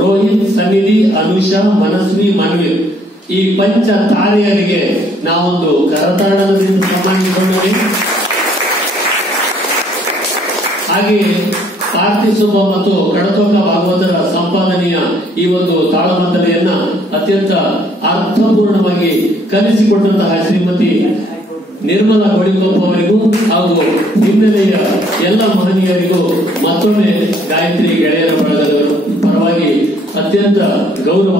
ರೋಹಿತ್, ಸನ್ನಿಧಿ, ಅನುಷಾ, ಮನಸ್ವಿ, ಮನ್ವಿ ಈ ಪಂಚ ತಾರೆಯರಿಗೆ ನಾವೊಂದು ಕರತಾಡನದಿಂದ ಸನ್ಮಾನಿಸಿಕೊಂಡೇವೆ. ಹಾಗೆಯೇ ಪಾರ್ಥಿಸುಬ್ಬ ಮತ್ತು ಕಡತೋಕ ಭಾಗವತರ ಸಂಪಾದನೆಯ ಈ ಒಂದು ತಾಳಮದ್ದಲೆಯನ್ನ ಅತ್ಯಂತ ಅರ್ಥಪೂರ್ಣವಾಗಿ ಕಲಿಸಿಕೊಟ್ಟಂತಹ ಶ್ರೀಮತಿ ನಿರ್ಮಲಾ ಗೋಳಿಕೊಪ್ಪ ಅವರಿಗೂ ಹಾಗೂ ಹಿನ್ನೆಲೆಯ ಎಲ್ಲ ಮಹನೀಯರಿಗೂ ಮತ್ತೊಮ್ಮೆ ಗಾಯತ್ರಿ ಗೆಳೆಯರ ಬಳಗದ ಪರವಾಗಿ ಅತ್ಯಂತ ಗೌರವ.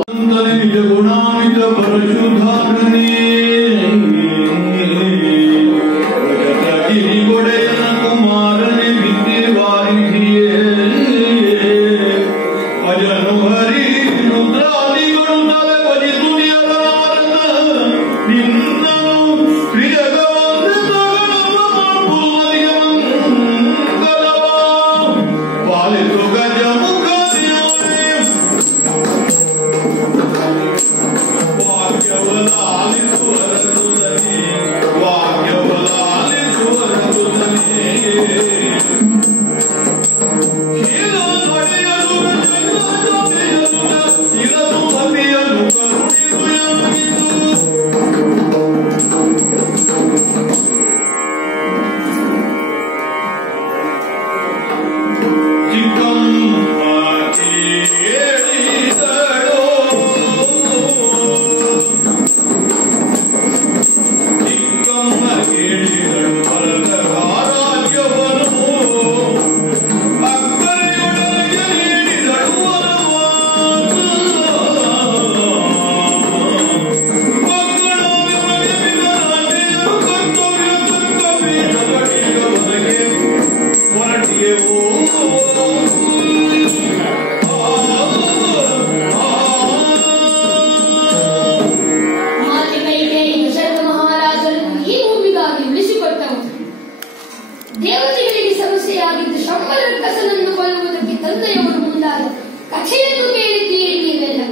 ದೇವತೆಗಳಿಗೆ ಸಮಸ್ಯೆಯಾಗಿದ್ದ ಶಂಬರಕ್ಕಸನನ್ನು ಕೊಲ್ಲುವುದಕ್ಕೆ ತಂದೆಯವರು ಮುಂದಾದ ಕಥೆಯನ್ನು ಕೇಳಿದ್ದೀರಿ ನೀವೆಲ್ಲ.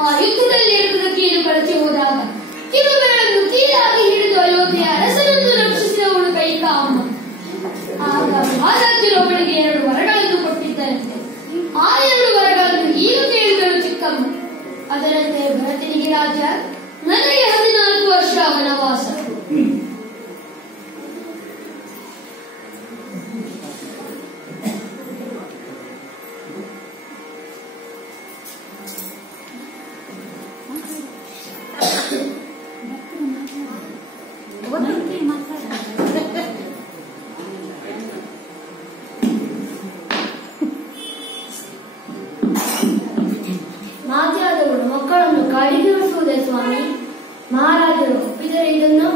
ಆ ಯುದ್ಧದಲ್ಲಿ ಕೀಳು ಕಳಚಿ ಹೋದಾಗ ಕಿರುಬೆರಳನ್ನು ಕೀಲಾಗಿ ಹಿಡಿದು ಅಯೋಧ್ಯೆಯ ಅರಸನನ್ನು ರಕ್ಷಿಸಿದವಳು ಕೈಕಾಮ್ಮ. ಆಗ ಮಹಾರಾಜರೊಬ್ಬಳಿಗೆ 2 ವರಗಳನ್ನು ಕೊಟ್ಟಿದ್ದರಂತೆ. ಆ 2 ವರಗಳನ್ನು ಈಗ ಕೇಳಿದಳು ಚಿಕ್ಕಮ್ಮ. ಅದರಂತೆ ಭರತನಿಗೆ ರಾಜ, ನನಗೆ 14 ವರ್ಷ ವನವಾಸ. ಮಾತೆಯಾದವಳು ಮಕ್ಕಳನ್ನು ಕಾಡಿಗಿರಿಸುವುದೇ ಸ್ವಾಮಿ? ಮಹಾರಾಜರು ಒಪ್ಪಿದರೆ ಇದನ್ನು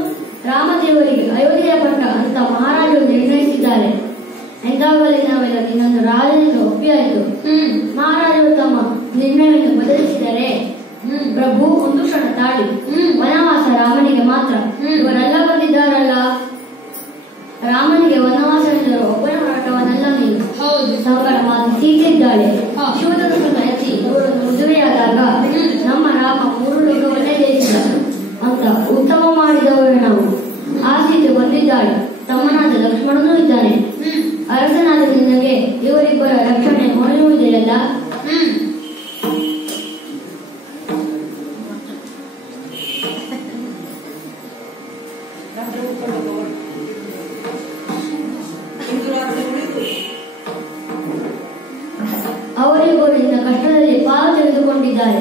ರಾಮದೇವರಿಗೆ ಅಯೋಧ್ಯೆಯ ಪಟ್ಟ ಅಂತ ಮಹಾರಾಜರು ನಿರ್ಣಯಿಸಿದ್ದಾರೆ. ಎಂದಾಗಲೇ ನಾವೆಲ್ಲ ನಿನ್ನನ್ನು ರಾಜನಿಂದ ಒಪ್ಪಿಯಾಯಿತು. ಮಹಾರಾಜರು ತಮ್ಮ ನಿರ್ಣಯವನ್ನು ಬದಲಿಸಿದರೆ ಪ್ರಭು ಒಂದು ಕ್ಷಣ ತಾಳಿ. ವನವಾಸ ರಾಮನಿಗೆ ಮಾತ್ರ. ಇವರೆಲ್ಲ ಬಂದಿದ್ದಾರಲ್ಲ, ರಾಮನಿಗೆ ವನವಾಸವಿದ್ದರೂ ಒಬ್ಬನ ಹೊರಟವನಲ್ಲ ನೀನು. ಸಂಕರ ಮಾತು ಸೀತಿದ್ದಾಳೆ. ಶಿವಧನುಸ್ಸನ್ನು ಎತ್ತಿ ಇವರನ್ನು ಮದುವೆಯಾದಾಗ ನಮ್ಮ ರಾಮ 3 ಲೋಕವನ್ನೇ ಜಯಿಸಿದ ಅಂತ ಉತ್ತಮ ಮಾಡಿದವರು ನಾವು. ಆ ಸೀತೆ ಬಂದಿದ್ದಾಳೆ. ತಮ್ಮನಾದ ಲಕ್ಷ್ಮಣನೂ ಇದ್ದಾನೆ. ಅರಸನಾದ ನಿನಗೆ ಇವರಿಬ್ಬರ ರಕ್ಷಣೆ ಹೊಣೆಯುವುದಿಲ್ಲ. ಅವರಿಬ್ಬರು ನಿನ್ನ ಕಷ್ಟದಲ್ಲಿ ಪಾಲು ತೆಗೆದುಕೊಂಡಿದ್ದಾರೆ.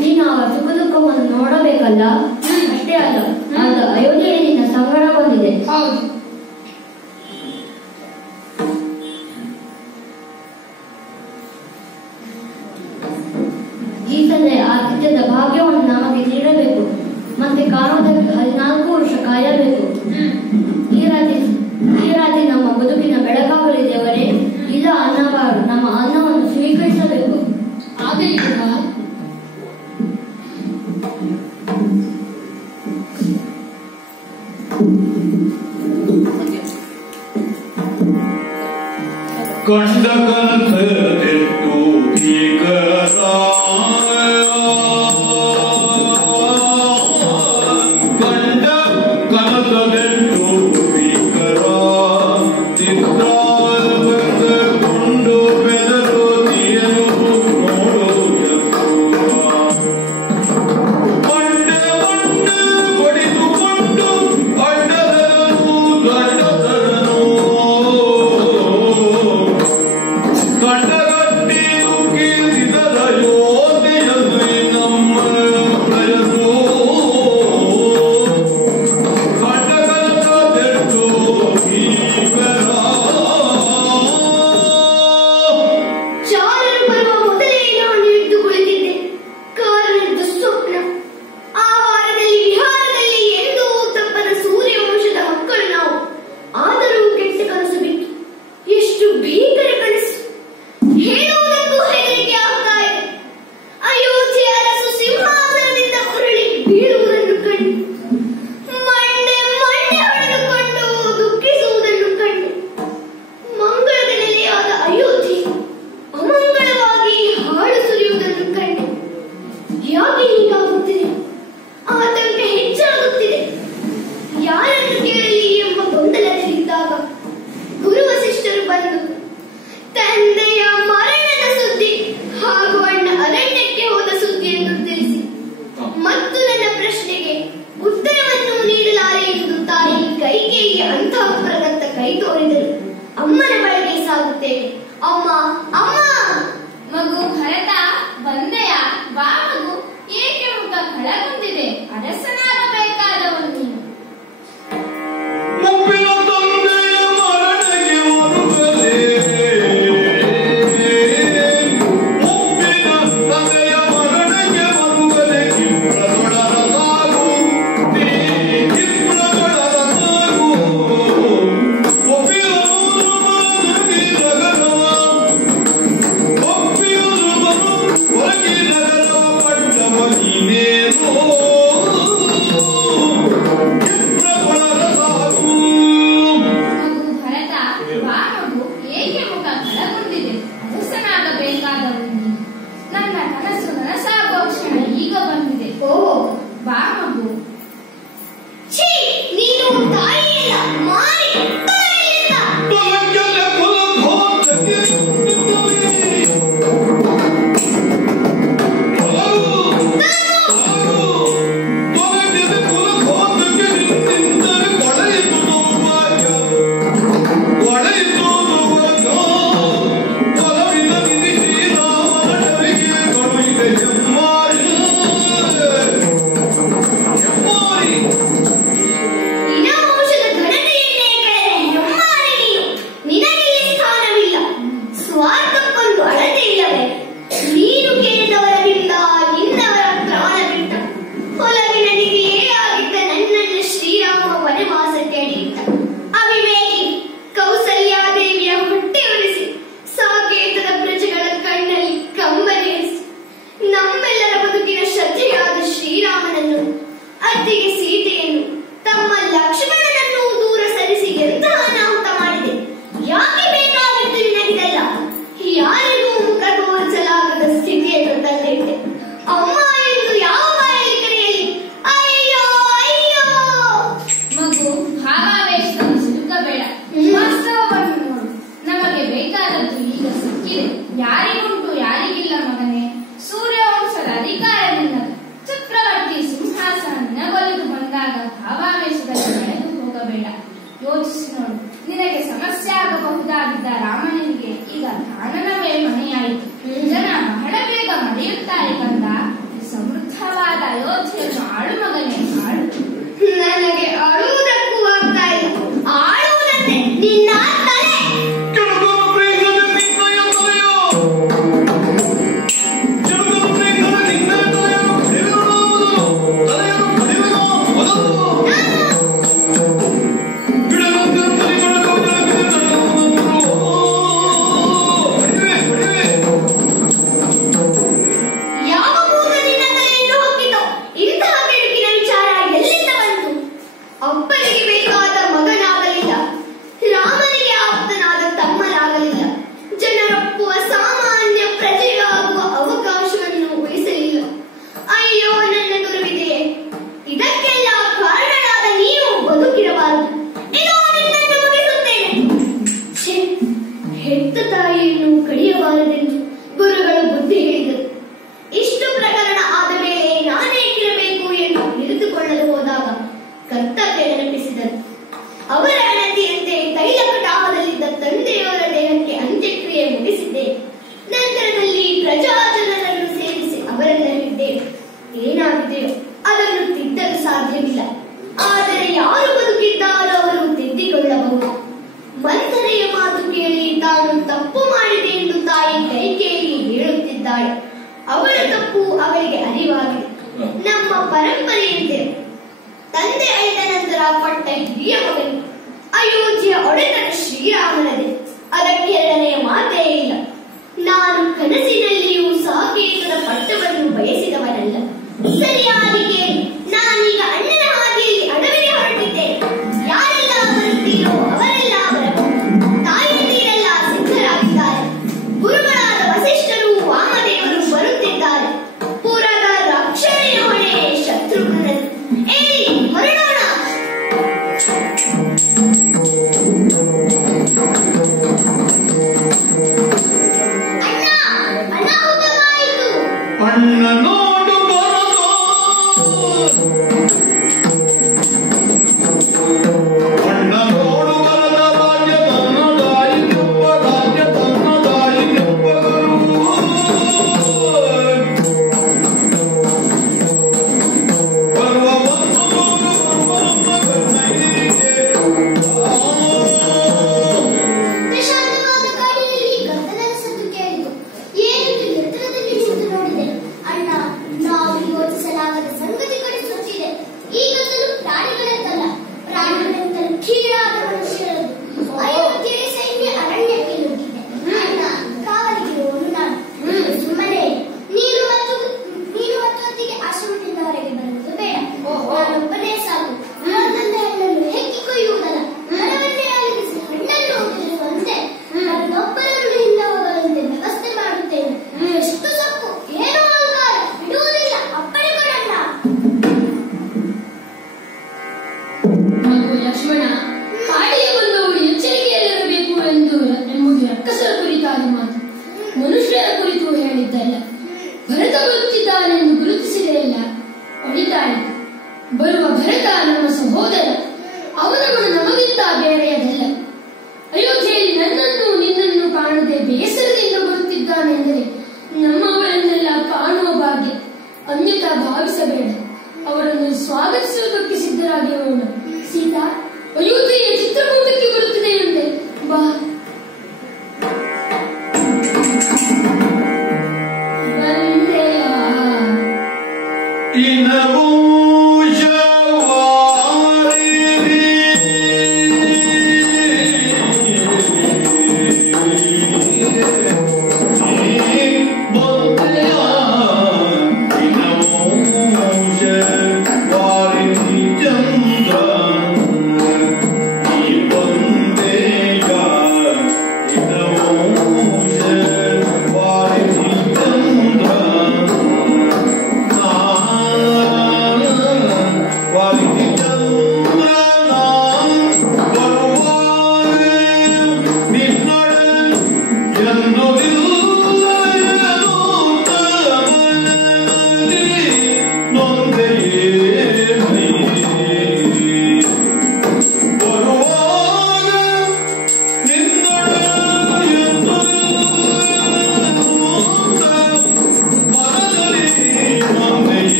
ನೀನು ಅವರ ಸುಖ ದುಃಖವನ್ನು ನೋಡಬೇಕಲ್ಲ. ಅಷ್ಟೇ ಅಲ್ಲ, ಆಗ ಅಯೋಧ್ಯೆಯಲ್ಲಿ ನಿನ್ನ ಸಂಗಡ ಬಂದಿದೆ. ಈ ಸಂಜೆ ಆತಿಥ್ಯದ ಭಾಗ್ಯವನ್ನು ನಮಗೆ ನೀಡಬೇಕು. ಮತ್ತೆ ಕಾಣುವುದಕ್ಕೆ 14 ವರ್ಷ ಕಾಯಬೇಕು. ಈ ರಾತ್ರಿ ನಮ್ಮ ಬದುಕಿನ ಬೆಳಕಾಗಲಿ ದೇವರೇ. ಇಲ್ಲ ಅನ್ನಬಾರದು. ನಮ್ಮ ಅನ್ನವನ್ನು ಸ್ವೀಕರಿಸಬೇಕು. ಆಗಲಿ ಕಂಡ ಕನಸದೆಟ್ಟು ಭೀಕರ ಕಂಡ ಕನಸದೆಟ್ಟು ಭೀಕರ ಚಿತ್ತಾಲಕೊಂಡು ಬೆದರು ತಿಯನು ನೋಡು ಅಮ್ಮನ ಬಳಿಗೆ ಸಾಗುತ್ತೇನೆ. ಅಮ್ಮ ಅಮ್ಮ. ಮಗು ಭರತ ಬಂದೆಯ? ಬಾ ಮಗು. ಏಕೆ ಮುಖ ಕಳಗುಂದಿದೆ? ಅರಸನಾಗಬೇಕಾದವನು ನೀನು. ಮುಪ್ಪಿನ ತಂದೆಯ ಮರಣಕ್ಕೆ ಮರುಗದೆ, ಮುಪ್ಪಿನ ತಂದೆಯ ಮರಣಕ್ಕೆ ಮರುಗದೆ, ಕಿಪ್ರದೊಳರ ಸಾಗು, ನೀ ಕಿಪ್ರದೊಳರ ಸಾಗು. ಒಪ್ಪಿಯರು ಹೊರಗಿ ನಗರವ, ಒಪ್ಪಿಯರು ಹೊರಗಿ ನಗರವ ಪಟ್ಟವ ನೀನೇನೋ. ಮಗು ಭರತ ಬಾ ಮಗು. ಏಕೆ ಮುಖ ಕಳಗುಂದಿದೆ? ಅರಸನಾಗಬೇಕಾದವನು ನೀನು. ನನ್ನ ಕನಸು ನನಸಾಗುವ ಕ್ಷಣ ಈಗ ಬಂದಿದೆ. ಓ ಬಾ ಮಗು. ಛೀ, ನೀನು ತಾಯಿಯಲ್ಲ, ಮಾರಿ ತಾಯಿಯಲ್ಲ. ತೊಲಗಲ ಕುಲಭೋಜಕ್ಕೆ ತೊಲಗಲ ಕುಲಭೋಜಕ್ಕೆ ನಿಂತಿದ್ದರೆ ಕೊಳೆಯಿತು ನೋವಾಗ, ಕೊಳೆಯಿತು ನೋವಾಗ. ಕೊಲವಿದ ವಿಧಿ ಶ್ರೀರಾಮನ ನವಿಗೆ ಕಳುಹಿದೆ ಹೆಮ್ಮಾರಿ, ಹೆಮ್ಮಾರಿ. ನಿನವಂಶದ ಘನತೆಯನ್ನೇ ಕಳೆದ ಹೆಮ್ಮಾರಿ ನೀನು. ನಿನಗೆ ಸ್ಥಾನವಿಲ್ಲ, ಸ್ವಾರ್ಥಕ್ಕೊಂದು ಅಳತೆ ಇಲ್ಲವೇ? ನೀನು ಕೇಳಿದವರದಿಂದ ಇನ್ನವರ ಪ್ರಾಣ ಬಿಟ್ಟ, ಹೊಲವಿನ ನಿಧಿಯೇ ಆಗಿದ್ದ ನನ್ನನ್ನು ಶ್ರೀರಾಮ ವನವಾಸಕ್ಕೆ ಅಡಿಯಿಟ್ಟ. ಅವಿವೇಕಿ ಕೌಸಲ್ಯಾದೇವಿಯ ಹೊಟ್ಟೆ ಉರಿಸಿ, ಸಾಕೇತದ ಪ್ರಜೆಗಳ ಕಣ್ಣಲ್ಲಿ ಕಂಬನಿರಿಸಿ, ನಮ್ಮೆಲ್ಲರ ಬದುಕಿನ ಶ್ರದ್ಧೆಯಾದ ಶ್ರೀರಾಮನನ್ನು, ಅತ್ತಿಗೆ ಸೀತೆಯನ್ನು, ತಮ್ಮ ಲಕ್ಷ್ಮಣನನ್ನು ದೂರ ಸರಿಸಿ ಎಂತಹ ಅನಾಹುತ ಮಾಡಿದೆ. ಯಾಕೆ ಬೇಕಾಗಿತ್ತು ನಿನಗಿದೆಲ್ಲ? ಯಾರಿಗೂ ಮುಖ ತೋರಿಸಲಾಗದ ಸ್ಥಿತಿಯನ್ನು ತಂದಿಟ್ಟೆ. ಅಮ್ಮ ಎಂದು ಯಾವ ಬಾಯಲ್ಲಿ ಕರೆಯಲಿ? ಅಯ್ಯೋ ಅಯ್ಯೋ. ಮಗು ಭಾವಾವೇಶವನ್ನು ಸಿಲುಕಬೇಡ. ವಾಸ್ತವವನ್ನು ನೋಡು. ನಮಗೆ ಬೇಕಾದದ್ದು ಈಗ ಸಿಕ್ಕಿದೆ. ಯಾರಿಗುಂಟು ಯಾರಿಗಿಲ್ಲ ಮಗನೇ. ಸೂರ್ಯವಂಶದ ಅಧಿಕಾರ ನಿನ್ನದು. ಚಕ್ರವರ್ತಿ ಸಿಂಹಾಸನ ನಿನಗೊಲಿದು ಬಂದಾಗ ಭಾವಾವೇಶದಲ್ಲಿ ನಡೆದು ಹೋಗಬೇಡ. ಯೋಚಿಸಿ ನೋಡು. ನಿನಗೆ ಸಮಸ್ಯೆ ಆಗಬಹುದಾಗಿದ್ದ ರಾಮನಿಗೆ ಈಗ ಕಾನನವೇ ಮನೆಯಾಯಿತು. ಜನ ಬಹಳ ಬೇಗ ಮರೆಯುತ್ತಾರೆ ಕಂದ. ಸಮೃದ್ಧವಾದ ಅಯೋಧ್ಯೆಯನ್ನು ಆಳು ಮಗನೇ, ಆಳು. ನನಗೆ ಅಳುವುದಕ್ಕೂ ಆಗ್ತಾ ಇಲ್ಲ, ಆಳುವುದನ್ನೇ. ನಿನ್ನ ತಲೆ ಕೆಡುಕನ ಪ್ರೀತಿಯಲ್ಲಿ ನಿನ್ನಯ ತಲೆಯೋ, ಕೆಡುಕನ ಪ್ರೀತಿಯಲ್ಲಿ ನಿನ್ನಯ ತಲೆಯೋ, ತಲೆಯನ್ನು ಕಡಿಮೆನೋ ಮೊದಲು ಬಿಡದಂತೆ ತಲೆಗಳ ಕೌಜಲಕ್ಕೆ ತಡೆಯುವುದು. ಕಡಿಮೆ ಕಡಿಮೆ. ಯಾವ ಕೂದಲಿನ ತಲೆಯನ್ನು ಹೊಕ್ಕಿತೋ? ಇಂತಹ ಕೆಡುಕಿನ ವಿಚಾರ ಎಲ್ಲಿಂದ ಬಂತು? ಅಪ್ಪನಿಗೆ ಬೇಕಾದ ಮಗನಾಗಲಿಲ್ಲ, ರಾಮನಿಗೆ ಆಪ್ತನಾದ ತಮ್ಮನಾಗಲಿಲ್ಲ, ಜನರೊಪ್ಪುವ ಸಾಮಾನ್ಯ ಪ್ರಜೆಯಾಗುವ ಅವಕಾಶವನ್ನು ಉಳಿಸಲಿಲ್ಲ. ಅಯ್ಯೋ ನನ್ನ ದುರ್ವಿದೆಯೇ, ಇದಕ್ಕೆಲ್ಲ ಕಾರಣನಾದ ನೀನು ಬದುಕಿರಬಾರದು. ಇದೋ ನಿನ್ನನ್ನು ಮುಗಿಸುತ್ತೇನೆ. ಛೆ, ಹೆತ್ತ ತಾಯಿಯನ್ನು ಕಡಿಯಬಾರದೆಂದು ಗುರುಗಳು ಬುದ್ಧಿ ಹೇಳಿದರು. ಇಷ್ಟು ಪ್ರಕರಣ ಆದ ಮೇಲೆ ನಾನೇಕಿರಬೇಕು ಎಂದು ಹಿಡಿದುಕೊಳ್ಳಲು ಹೋದಾಗ ಕರ್ತವ್ಯ ನೆನಪಿಸಿದರು. ಅವರ ಅಣತಿಯಂತೆ ತೈಲ ಕಟಾವದಲ್ಲಿದ್ದ ತಂದೆಯವರ ದೇಹಕ್ಕೆ ಅಂತ್ಯಕ್ರಿಯೆ ಮುಗಿಸಿದ್ದೆ. ನಂತರದಲ್ಲಿ ಪ್ರಜಾಜನರನ್ನು ಸೇರಿಸಿ ಅವರೆಲ್ಲರಿದ್ದೇವೆ. ಏನಾಗಿದೆಯೋ ಅದನ್ನು ತಿದ್ದಲು ಸಾಧ್ಯವಿಲ್ಲ. ಆದರೆ ಯಾರು ಬದುಕಿದ್ದಾರೋ ಅವರು ತಿದ್ದಿಕೊಳ್ಳಬಹುದು. ಮಂಥನೆಯ ಮಾತು ಕೇಳಿ ತಾನು ತಪ್ಪು ಮಾಡಿದೆ ಎಂದು ತಾಯಿ ಕೈಕೇಯಿ ಹೇಳುತ್ತಿದ್ದಾಳೆ. ಅವಳ ತಪ್ಪು ಅವಳಿಗೆ ಅರಿವಾಗಿದೆ. ನಮ್ಮ ಪರಂಪರೆಯಂತೆ ತಂದೆ ಅಳಿದ ನಂತರ ಪಟ್ಟ ಹಿರಿಯ ಮಗನು. ಅಯೋಧ್ಯೆಯ ಒಡೆತನ ಶ್ರೀರಾಮನದೇ, ಅದಕ್ಕೆ ಎರಡನೆಯ ಮಾತೇ ಇಲ್ಲ. ನಾನು ಕನಸಿನಲ್ಲಿಯೂ ಸಾಕೇತದ ಪಟ್ಟವನ್ನು ಬಯಸಿದವನಲ್ಲ. ಸರಿಯಾಗಿ ಕೇಳಿ, ನಾನೀಗ ಅಣ್ಣನ ಹಾದಿಯಲ್ಲಿ ಅಡವಿಗೆ ಹೊರಟಿದ್ದೇನೆ. ಯಾರೆಲ್ಲ ಬರುತ್ತೀರೋ ಅವರೆಲ್ಲ ಬರಬಹುದು. ತಾಯಂದಿರೆಲ್ಲ ಸಿದ್ಧರಾಗಿದ್ದಾರೆ. ಗುರುಗಳಾದ ವಸಿಷ್ಠರು ವಾಮದೇವರು ಬರುತ್ತಿದ್ದಾರೆ. ಪುರದ ರಕ್ಷಣೆಯ ಹೊಣೆ ಶತ್ರುಘ್ನನದು. ಏಳಿ ಹೊರಡೋಣ. ಅಣ್ಣ, ಅನಾಹುತವಾಯಿತು. ಅಣ್ಣ ನೋಡು ಬರದೋ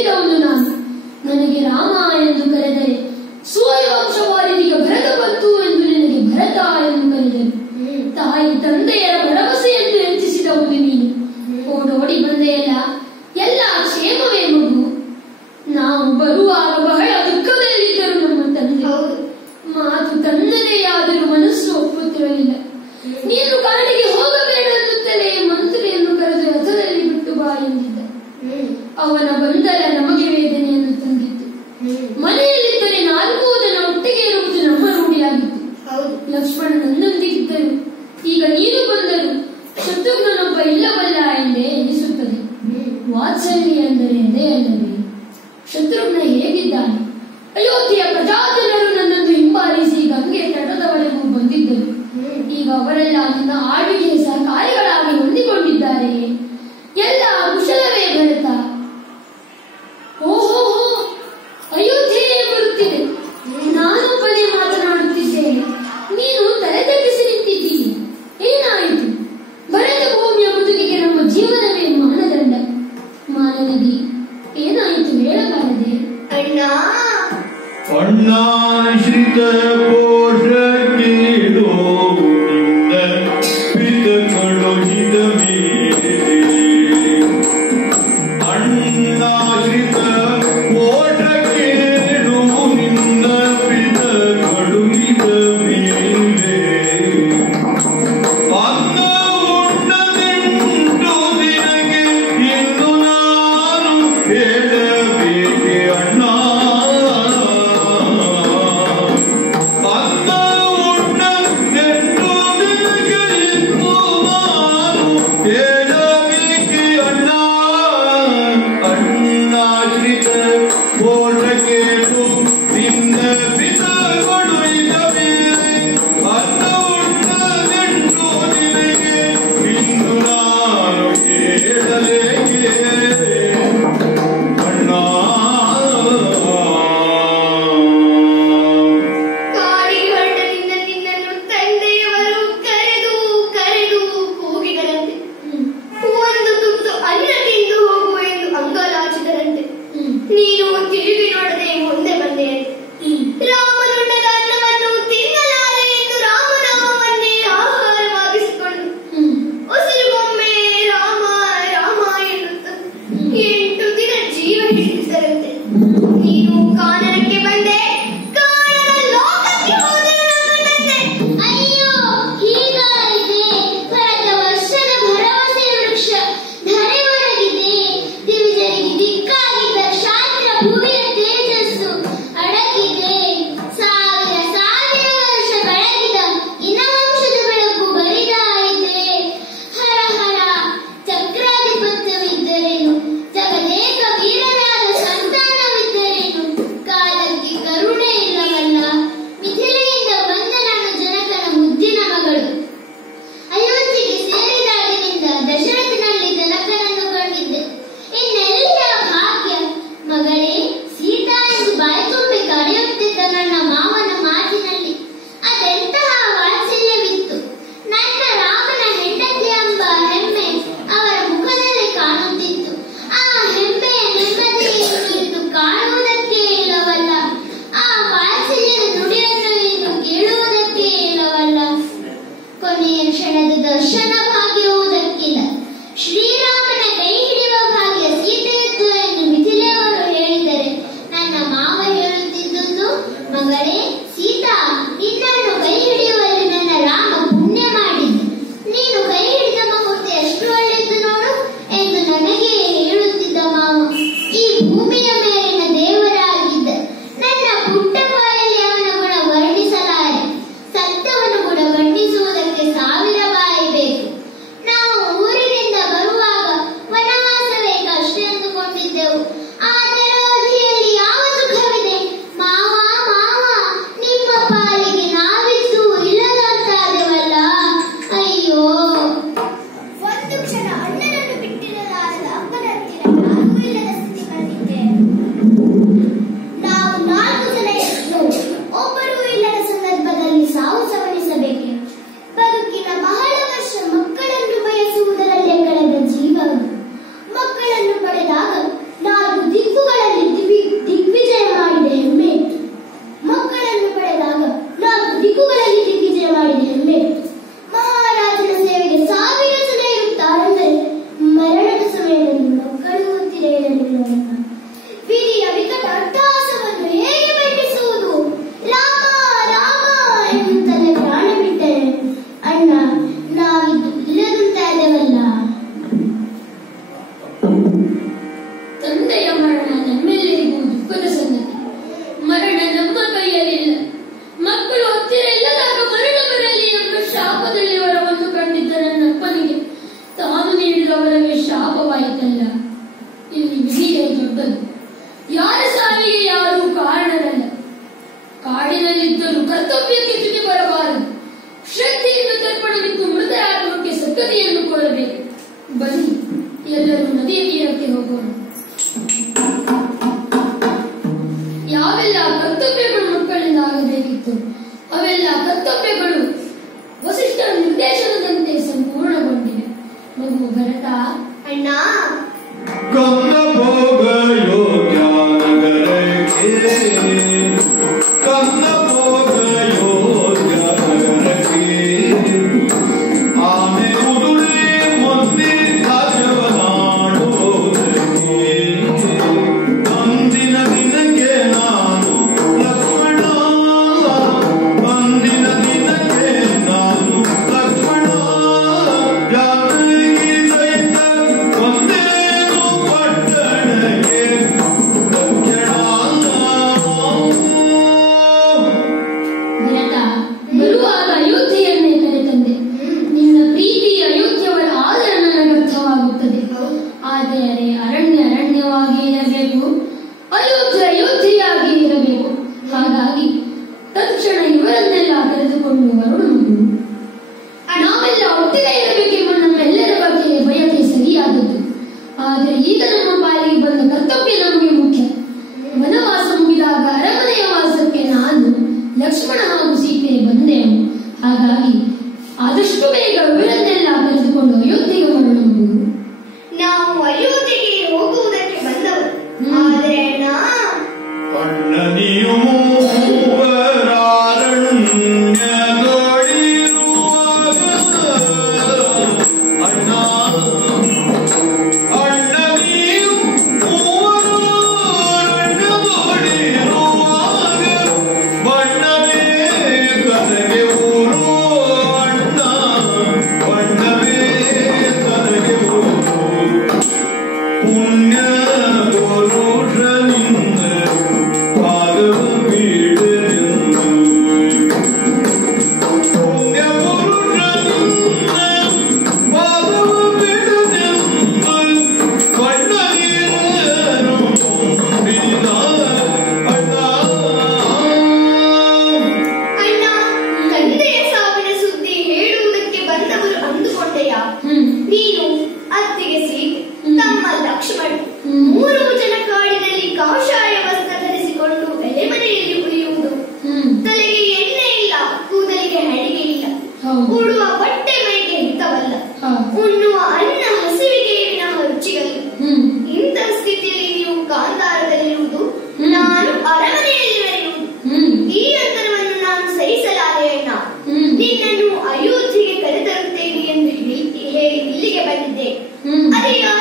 ಹುಟ್ಟಿದವನು ನಾನು. ನನಗೆ ರಾಮ ಎಂದು ಕರೆದರೆ ಸೂರ್ಯವಂಶವಾರಿದಿಗೆ ಭರತ ಬಂತು ಎಂದು ನಿನಗೆ ಭರತ ಎಂದು ಕರೆದರು. ತಾಯಿ ತಂದೆಯರ ಭರವಸೆಯನ್ನು ಹೆಚ್ಚಿಸಿದವನು ನೀನು. ಓಡೋಡಿ ಬಂದೆಯಲ್ಲ, ಎಲ್ಲ ಕ್ಷೇಮವೇ ಮಗು? ನಾವು ಬರುವಾಗ ಬಹಳ ದುಃಖದಲ್ಲಿದ್ದರು ನಮ್ಮ ತಂದೆ. ಮಾತು ತನ್ನದೆಯಾದರೂ ಮನಸ್ಸು ಒಪ್ಪುತ್ತಿರಲಿಲ್ಲ. ನೀನು ಕಾಡಿಗೆ ಹೋಗಬೇಡ ಅನ್ನುತ್ತಲೇ ಮಂತ್ರಿಯನ್ನು ಕರೆದು ರಥದಲ್ಲಿ ಬಿಟ್ಟು ಬಾ ಎಂದಿದ್ದ. ಅವನ ಬಂಧನ ನಮಗೆ ವೇದನೆಯನ್ನು ತಂದಿತ್ತು. ಮನೆಯಲ್ಲಿದ್ದರೆ 4 ಜನ ಒಟ್ಟಿಗೆ ಇರುವುದು ನಮ್ಮ ರೂಢಿಯಾಗಿತ್ತು. ಲಕ್ಷ್ಮಣ ನನ್ನೊಂದಿಗಿದ್ದರು. ಈಗ ನೀನು ಬಂದರು ಶತ್ರುಘ್ನನೊಬ್ಬ ಇಲ್ಲವಲ್ಲ ಎಂದೇ ಎನಿಸುತ್ತದೆ. ವಾತ್ಸಲ್ಯ ಎಂದರೆ ಅದೇ ಅಲ್ಲವೇ? ಶತ್ರುಘ್ನ ಹೇಗಿದ್ದಾನೆ? ಅಯೋಧ್ಯೆಯ ಪ್ರಜಾಜನರು ನನ್ನನ್ನು ಹಿಂಬಾಲಿಸಿ ಗಂಗೆ ತಟದವರೆಗೂ ಬಂದಿದ್ದರು. ಈಗ ಅವರೆಲ್ಲ ನನ್ನ ಆಳ್ವಿಕೆಯ ಸಹಕಾರಿಗಳಾಗಿ ಹೊಂದಿಕೊಂಡಿದ್ದಾರೆ. ಎಲ್ಲ ಕುಶಲವೇ ಭರತ? ಓಹೋ, ಅಯೋಧ್ಯೆಯೇ ಬರುತ್ತಿದೆ. ನಾನೊಬ್ಬನೇ ಮಾತನಾಡುತ್ತಿದ್ದೇನೆ, ನೀನು ತಲೆ ತಗ್ಗಿಸಿ ನಿಂತಿದ್ದೀಯ. ಏನಾಯಿತು? ಭರತ ಭೂಮಿಯ ಮುದುಕಿಗೆ ನಮ್ಮ ಜೀವನವೇ ಮಾನದಂಡ. ಮಾನನದಿ ಏನಾಯಿತು ಹೇಳಬಾರದೆ? ಅಣ್ಣಾಶ್ರಿತ ಕೋಶ ಕೇಳೋ ನಿನ್ನ ಪಿತ ಕಳುಹಿದ ಮೇಲೆ ಅಣ್ಣಾಶ್ರಿತ ಕೋಶ ಕೇಳು ನಿನ್ನ ಪಿತ ಕಳುಹಿದ ಮೇಲೆ ಅನ್ನ ಉಣ್ಣದಿಂಟು ನಿನಗೆ ಇನ್ನು ನಾನು ಹೇಳಬೇಕೆ ಅಣ್ಣ? ಅನ್ನ ಉಣ್ಣದಿಂಟು ನಿನಗೆ ಇನ್ನು ನಾನು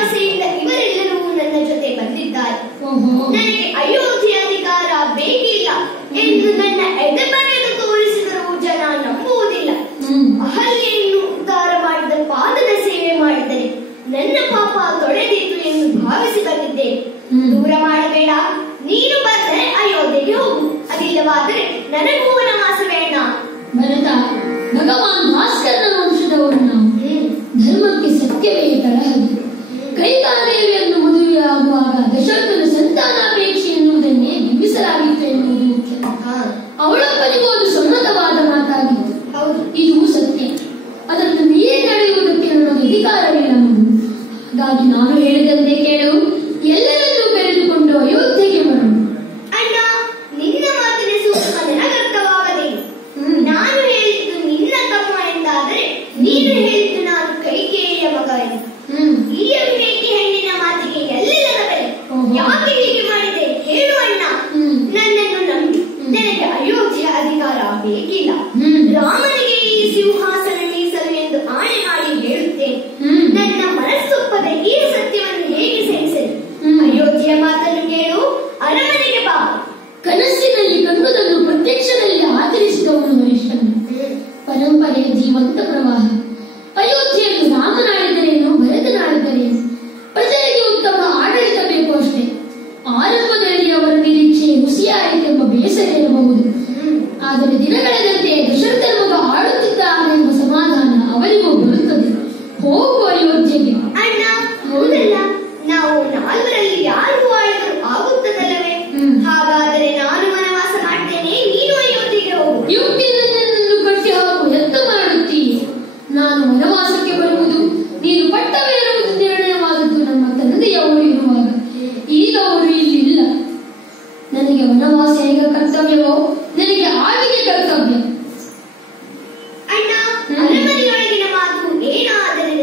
ಆಸೆಯಿಂದ ಇವರೆಲ್ಲರೂ ನನ್ನ ಜೊತೆ ಬಂದಿದ್ದಾರೆ. ನನಗೆ ಅಯೋಧ್ಯೆ ಅಧಿಕಾರ ಬೇಕಿಲ್ಲ ಎಂದು ನನ್ನ ಎದೆಬರೆದು ತೋರಿಸಿದರೂ ಜನ ನಂಬುವುದಿಲ್ಲ. ಅಹಲ್ಯೆಯನ್ನು ಉದ್ಧಾರ ಮಾಡಿದ ಪಾದದ ಸೇವೆ ಮಾಡಿದರೆ ನನ್ನ ಪಾಪ ತೊಳೆದಿತ್ತು ಎಂದು ಭಾವಿಸಿ ಬಂದಿದ್ದೇನೆ. ದೂರ ಮಾಡಬೇಡ, ನೀನು ಬಂದರೆ ಅಯೋಧ್ಯೆಗೆ ಹೋಗು, ಅದಿಲ್ಲವಾದರೆ ನನಗೂ ವನವಾಸ ಬೇಡ. ಭರತ, ಭಗವಾನ್ ಭಾಸ್ಕರನ ವಂಶದವರು ನಾವು. ಧರ್ಮಕ್ಕೆ ಸತ್ಯವೇ ತರಹದು. ಕೈಕಾದೇವಿಯನ್ನು ಮದುವೆಯಾಗುವಾಗ ದಶರಥನ ಸಂತಾನಾಪೇಕ್ಷೆ ಎನ್ನುವುದನ್ನೇ ಬಿಂಬಿಸಲಾಗಿತ್ತು ಎನ್ನುವುದು ಮುಖ್ಯ. ಅವಳೊಬ್ಬನಿಗೂ ಅದು ಸಮ್ಮತವಾದ ಮಾತಾಗಿತ್ತು. ಇದು ಸತ್ಯ. ಅದನ್ನು ಮೀರಿ ನಡೆಯುವುದಕ್ಕೆ ನನಗೆ ಅಧಿಕಾರವಿಲ್ಲ ಮಗು. ಹಾಗಾಗಿ ನಾನು ಹೇಳಿದಂತೆ ಕೇಳು, ಎಲ್ಲರನ್ನೂ ಕರೆದುಕೊಂಡು ಅಯೋಧ್ಯೆಗೆ ಬರೋಣ. ಅಣ್ಣ, ನಿನ್ನ ಮಾತಿನ ಸೂಕ್ಷ್ಮ ನನಗರ್ಥವಾಗದೇನು. ನಾನು ಹೇಳಿದ್ದು ನಿನ್ನ ತಮ್ಮ ಎಂದಾದರೆ ನೀನು ಹೇಳಿದ್ದು ನಾನು ಕೈಕೇಯಿಯ ಮಗ ಎಂದು. ಈ ಅವಿವೇಕಿ ಹೆಣ್ಣಿನ ಮಾತಿಗೆ ಎಲ್ಲಿಲ್ಲದ ಬೆಲೆ. ಯಾಕೆ ಹೀಗೆ ಮಾಡಿದೆ ಹೇಳು ಅಣ್ಣ. ನನ್ನನ್ನು ನಂಬಿ, ನನಗೆ ಅಯೋಧ್ಯೆ ಅಧಿಕಾರ ಬೇಕಿಲ್ಲ. ರಾಮನಿಗೆ ಈ ಸಿಂಹಾಸನ ಮೀಸಲು ಎಂದು ಆಣೆ ಮಾಡಿ ಹೇಳುತ್ತೇನೆ. ನನ್ನ ಮನಸ್ಸೊಪ್ಪದ ಈ ಸತ್ಯವನ್ನು ಹೇಗೆ ಸಹಿಸಲಿ? ಅಯೋಧ್ಯೆಯ ಮಾತನ್ನು ಕೇಳು, ಅರಮನೆಗೆ ಬಾ. ಕನಸಿನಲ್ಲಿ ಕಂಡುದನ್ನು ಪ್ರತ್ಯಕ್ಷದಲ್ಲಿ ಆಚರಿಸಿದವನು ಹರಿಶ್ಚಂದ್ರ. ಪರಂಪರೆಯ ಜೀವಂತ ಪ್ರವಾಹ. ಅಯೋಧ್ಯೆಯನ್ನು ರಾಮನಾಡಿದರೇನು, ಭರತನಾಡಿದರೇನು, ಪ್ರಜೆಗೆ ಉತ್ತಮ ಆಡಳಿತ ಬೇಕು ಅಷ್ಟೇ. ಆರಂಭದಲ್ಲಿ ಅವರ ನಿರೀಕ್ಷೆ ಹುಸಿಯಾಯಿತೆಂಬ ಬೇಸರ ಇರಬಹುದು. ಆದರೆ ದಿನಗಳೆದಂತೆ ದಶರಥನ ಮಗ ಆಳುತ್ತಿದ್ದಾನೆಂಬ ಸಮಾಧಾನ ಅವರಿಗೂ ಬರುತ್ತದೆ. ಹೋಗು ಅಯೋಧ್ಯೆಗೆ. ಅಣ್ಣ, ಹೌದಲ್ಲ, ನಾವು ನಾಲ್ವರಲ್ಲಿ ಯಾರು ಆಳಿದರೂ ಆಗುತ್ತದಲ್ಲವೇ? ಹಾಗಾದರೆ ನಾನು ವನವಾಸ ಮಾಡ್ತೇನೆ, ನೀನು ಅಯೋಧ್ಯೆಗೆ ಹೋಗು. ಯುಕ್ತಿ ನನ್ನನ್ನು ಕಟ್ಟಿ ಹಾಕು ಯತ್ನ ಮಾಡುತ್ತೀಯ. ನಾನು ವನವಾಸಕ್ಕೆ ಬರುವುದು, ನೀನು ಪಟ್ಟವೇರುವುದು ನಿರ್ಣಯವಾದದ್ದು ನಮ್ಮ ತಂದೆಯವರು ಇರುವಾಗ. ಈಗ ಅವರು ಇಲ್ಲಿಲ್ಲ. ನನಗೆ ವನವಾಸ ಈಗ ಕರ್ತವ್ಯವೋ, ನನಗೆ ಆಳಿಗೆ ಕರ್ತವ್ಯ. ಅಣ್ಣ, ಅರಮನೆಯೊಳಗಿನ ಮಾತು ಏನಾದರೆ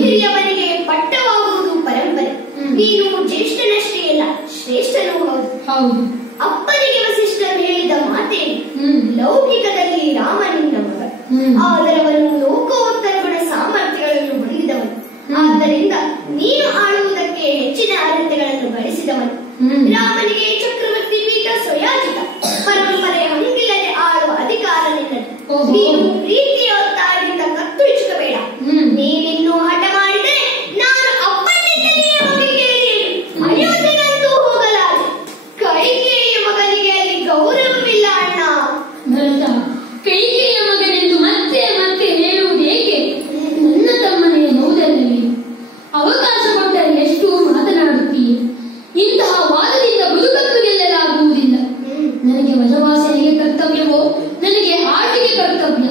ಹಿರಿಯವನಿಗೆ ಪಟ್ಟವಾಗುವುದು ಪರಂಪರೆ. ನೀನು ಜ್ಯೇಷ್ಠನಷ್ಟೇ ಅಲ್ಲ, ಶ್ರೇಷ್ಠನೂ ಹೌದು. ಅಪ್ಪನಿಗೆ ವಸಿಷ್ಠರು ಹೇಳಿದ ಮಾತೇನು? ಲೌಕಿಕದಲ್ಲಿ ರಾಮ ನಿನ್ನ ಮಗ, ಆದರೆ ಅವನು ಲೋಕೋತ್ತರಗಳ ಸಾಮರ್ಥ್ಯಗಳನ್ನು ಹೊಂದಿದವನು. ಆದ್ದರಿಂದ ನೀನು ಆಳುವುದಕ್ಕೆ ಹೆಚ್ಚಿನ ಅರ್ಹತೆಗಳನ್ನು ಗಳಿಸಿದವನು. ರಾಮನಿಗೆ ಚಕ್ರವರ್ತಿ ಪೀಠ ಸ್ವಯಾಜಿತ, ಪರಂಪರೆ ಹಂಗಿಲ್ಲದೆ ಆಳುವ ಅಧಿಕಾರ ನಿನ್ನದು. ನೀನು ಪ್ರೀತಿಯ ಒತ್ತಾಯದಿಂದ ಕತ್ತು ಹಿಚ್ಚಬೇಡ. ನೀನಿನ್ನೂ ಹಠ ಮಾಡಿದರೆ ನಾನು ಅಪ್ಪನಿಂದಲೇ ಮಗನಿಗೆ ಅಯೋಧ್ಯೆಗಂತೂ ಹೋಗಲಾರೆ. ಕೈಕೇಯಿಯ ಮಗನಿಗೆ ಅಲ್ಲಿ ಗೌರವವಿಲ್ಲ ಅಣ್ಣ. ಭರತ, ಕೈಕೇಯಿಯ ಮಗನೆಂದು ಮತ್ತೆ ಮತ್ತೆ ಹೇಳುವುದೇಕೆ? ನನ್ನ ತಮ್ಮನೇ ಹೌದಲ್ಲವೇ? ಅವಕಾಶ ಕೊಟ್ಟರೆ ಎಷ್ಟು ಮಾತನಾಡುತ್ತೀಯ. ಇಂತಹ ವಾದದಿಂದ ಬದುಕನ್ನು ಗೆಲ್ಲಲಾಗುವುದಿಲ್ಲ. ನನಗೆ ವನವಾಸನೆಗೆ ಕರ್ತವ್ಯವೋ, ನನಗೆ ಆಟಿಗೆ ಕರ್ತವ್ಯ.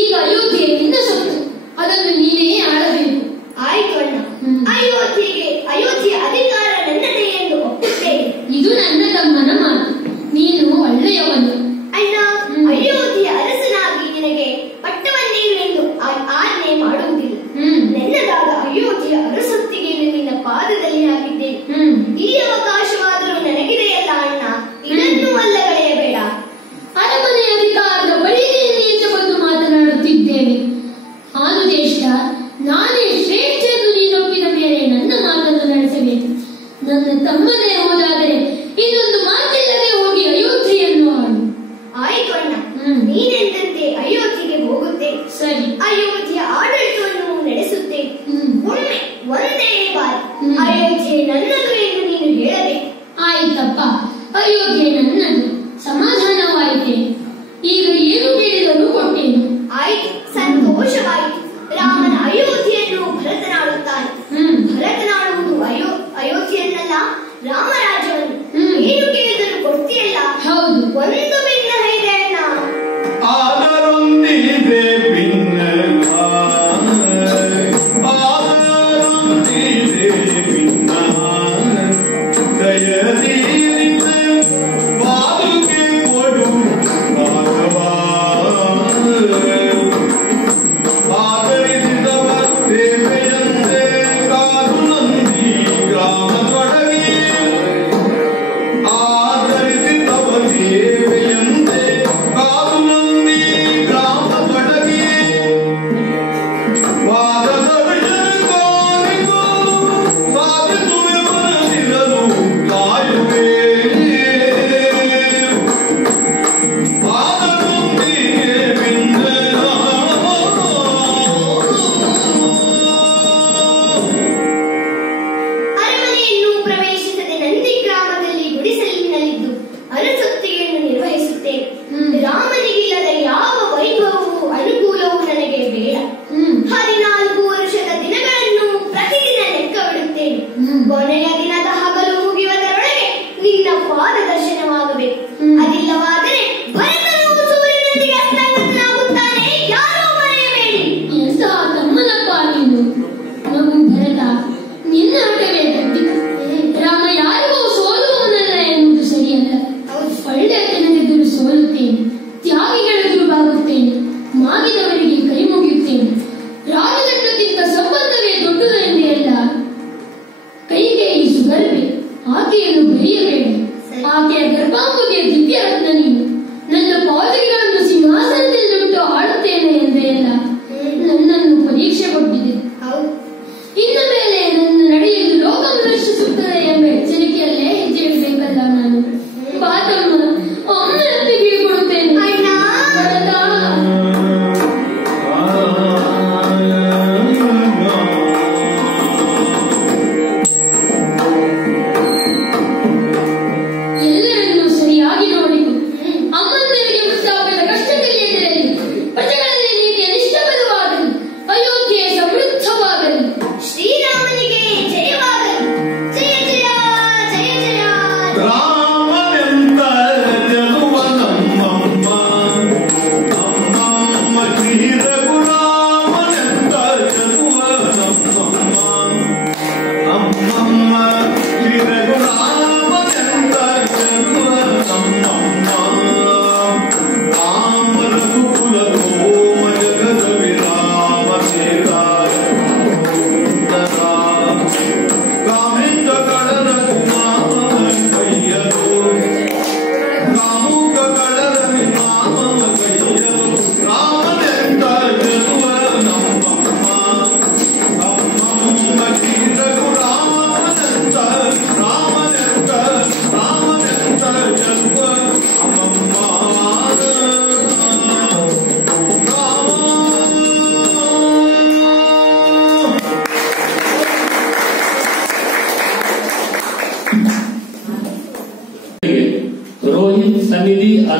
ಈಗ ಅಯೋಧ್ಯೆ ನಿನ್ನ ಸೊತ್ತು, ಅದನ್ನು ನೀನೇ ಆಳಬೇಕು. ಆಯ್ತು ಅಣ್ಣ, ಅಯೋಧ್ಯೆಯ ಅಧಿಕಾರ ನನ್ನದೇ ಎಂದು ಒಪ್ಪುತ್ತೇನೆ. ಇದು ನನ್ನ ತಮ್ಮನ ಮಾತು. ನೀನು ಒಳ್ಳೆಯವನು ಅಣ್ಣ. ಅಯೋಧ್ಯೆಯ ಅರಸನಾಗಿ ನಿನಗೆ ಪಟ್ಟವನ್ನೇನು ಎಂದು ಆಜ್ಞೆ ಮಾಡುವುದಿಲ್ಲ. ನನ್ನದಾದ ಅಯೋಧ್ಯೆಯ ಅರಸೊತ್ತಿಗೆ ನಿನ್ನ ಪಾದದಲ್ಲಿ ಹಾಕಿದ್ದೇನೆ. ಈ ಅವಕಾಶವಾದರೂ ನನಗಿದೆಯಲ್ಲ ಅಣ್ಣ, ಇದನ್ನು ಅಲ್ಲಗಳೆಯಬೇಡ. ಅರಮನೆ ಅಧಿಕಾರದ ಪರಿಧಿಯಿಂದ ಬಂದು ಮಾತನಾಡುತ್ತಿದ್ದೇವೆ. ಆನು ಜ್ಯೇಷ್ಠ, ನಾನೇ ಶ್ರೇಷ್ಠ ಎಂದು ನೀನೊಪ್ಪಿದ ಮೇಲೆ ನನ್ನ ಮಾತನ್ನು ನಡೆಸಬೇಕು. ನನ್ನ ತಮ್ಮನೇ ಹೋದಾದರೆ ಇನ್ನೊಂದು ಮಾತಿಲ್ಲದೆ ಹೋಗಿ ಅಯೋಧ್ಯೆಯನ್ನು ಆಡು. ಆಯ್ತು ಅಣ್ಣ, ನೀನೆಂದಂತೆ ಅಯೋಧ್ಯೆಗೆ ಹೋಗುತ್ತೆ. ಸರಿ. ಅಯೋಧ್ಯೆಯ ಆಡಳಿತವನ್ನು ನಡೆಸುತ್ತೆ. ಒಮ್ಮೆ ಒಂದೇ ಬಾರಿ ಅಯೋಧ್ಯೆ ನನ್ನದು ಎಂದು ನೀನು ಹೇಳಬೇಕು. ಆಯ್ತಪ್ಪ, ಅಯೋಧ್ಯೆ ನನ್ನದು. ಸಮಾಧಾನವಾಯಿತೆ. ಈಗ ಏನು ಕೇಳಿದರೂ ಕೊಟ್ಟೇನು. ಆಯ್ತು, ಸಂತೋಷವಾಯಿತು. ರಾಮನ ಅಯೋಧ್ಯೆಯನ್ನು ಭರತನಾಡುತ್ತಾನೆ. ಭರತನಾಡುವುದು ಅಯೋಧ್ಯೆಯನ್ನಲ್ಲ, ರಾಮನ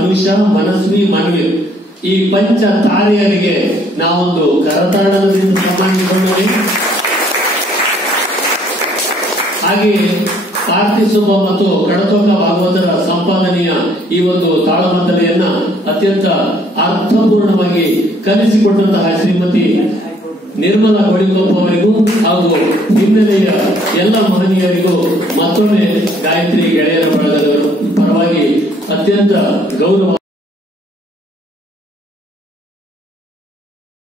ಮನುಷ್ಯ, ಮನಸ್ವಿ, ಮನ್ವಿ ಈ ಪಂಚ ತಾರೆಯರಿಗೆ ನಾವೊಂದು ಕರತಾಡನದಿಂದ ಸನ್ಮಾನಿಸಿಕೊಂಡೇವೆ. ಹಾಗೆಯೇ ಪಾರ್ಥಿಸುಬ್ಬ ಮತ್ತು ಕಡತೋಕ ಭಾಗವತರ ಸಂಪಾದನೆಯ ಈ ಒಂದು ತಾಳಮದ್ದಲೆಯನ್ನ ಅತ್ಯಂತ ಅರ್ಥಪೂರ್ಣವಾಗಿ ಕಲಿಸಿಕೊಟ್ಟಂತಹ ಶ್ರೀಮತಿ ನಿರ್ಮಲಾ ಗೋಳಿಕೊಪ್ಪ ಅವರಿಗೂ ಹಾಗೂ ಹಿನ್ನೆಲೆಯ ಎಲ್ಲ ಮಹನೀಯರಿಗೂ ಮತ್ತೊಮ್ಮೆ ಗಾಯತ್ರಿ ಗೆಳೆಯರ ಬಳಗದ ಪರವಾಗಿ ಅತ್ಯಂತ ಗೌರವ